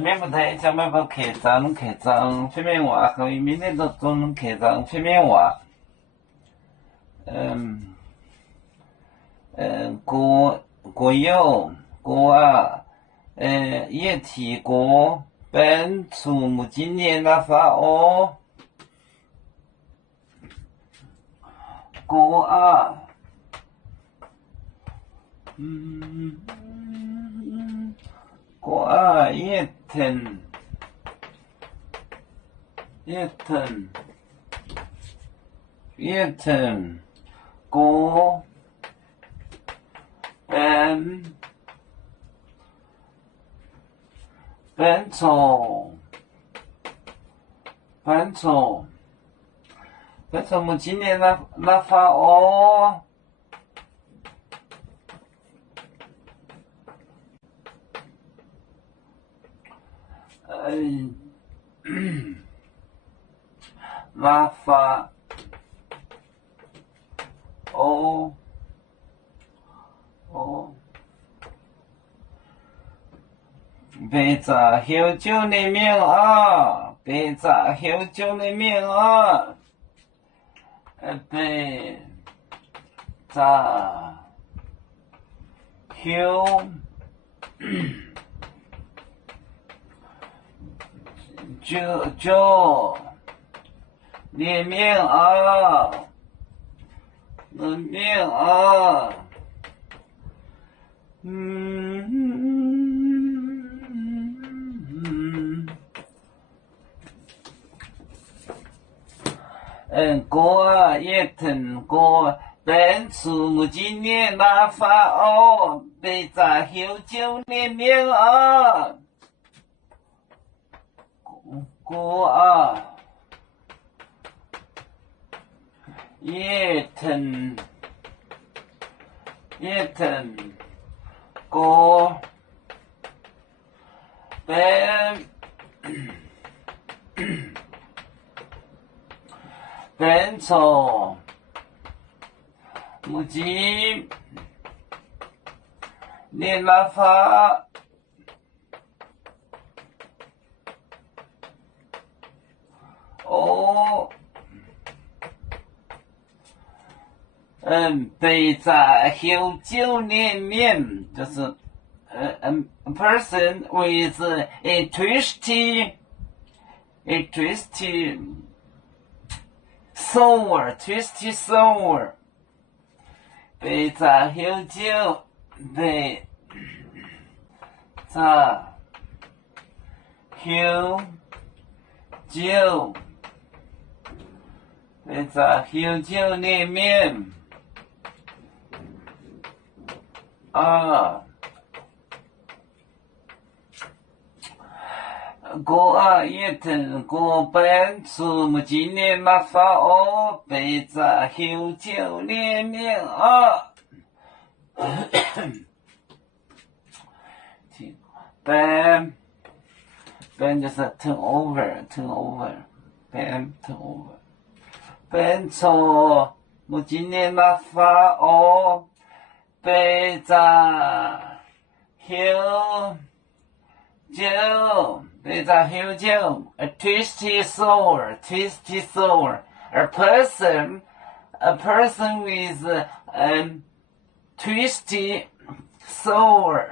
免不太想办法开张方面话，可以明天都能开张方面话。国有国啊，也提过本土目今年的法哦，国啊，国啊也疼国本从目今年那法哦。那法哦，别在喝酒里面啊，别在喝酒里面啊，别在喝酒里面啊，里面啊，国啊也疼国，本土目今年那法哦，别在喝酒里面啊，国啊也疼国本从目今年那法哦，别在喝酒里面，就是a person with a twisty sour，别在喝酒，别在喝酒，别在喝酒里面啊。国啊也疼国本土目今年那法哦，别在喝酒里面啊。本就是 turn over， 本从目今年那法哦，别在喝酒。别在喝酒 ，a twisty sour, a person with twisty sour，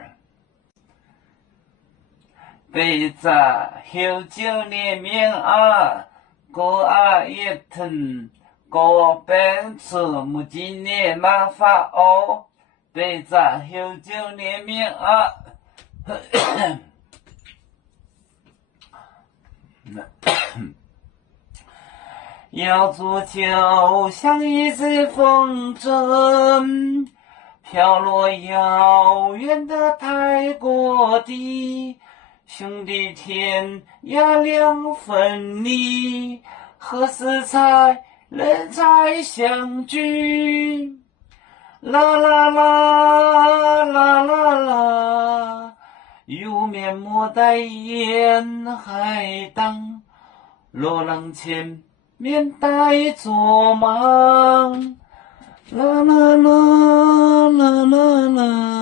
别在喝酒里面啊，国啊也疼，国本土目今年那法哦，别在喝酒里面啊。要做就像一阵风筝，飘落遥远的泰国地，兄弟天涯两分离，何时才能再相聚？啦啦啦啦啦啦，有面莫待沿海荡，若能前面带作忙，啦啦啦啦啦啦。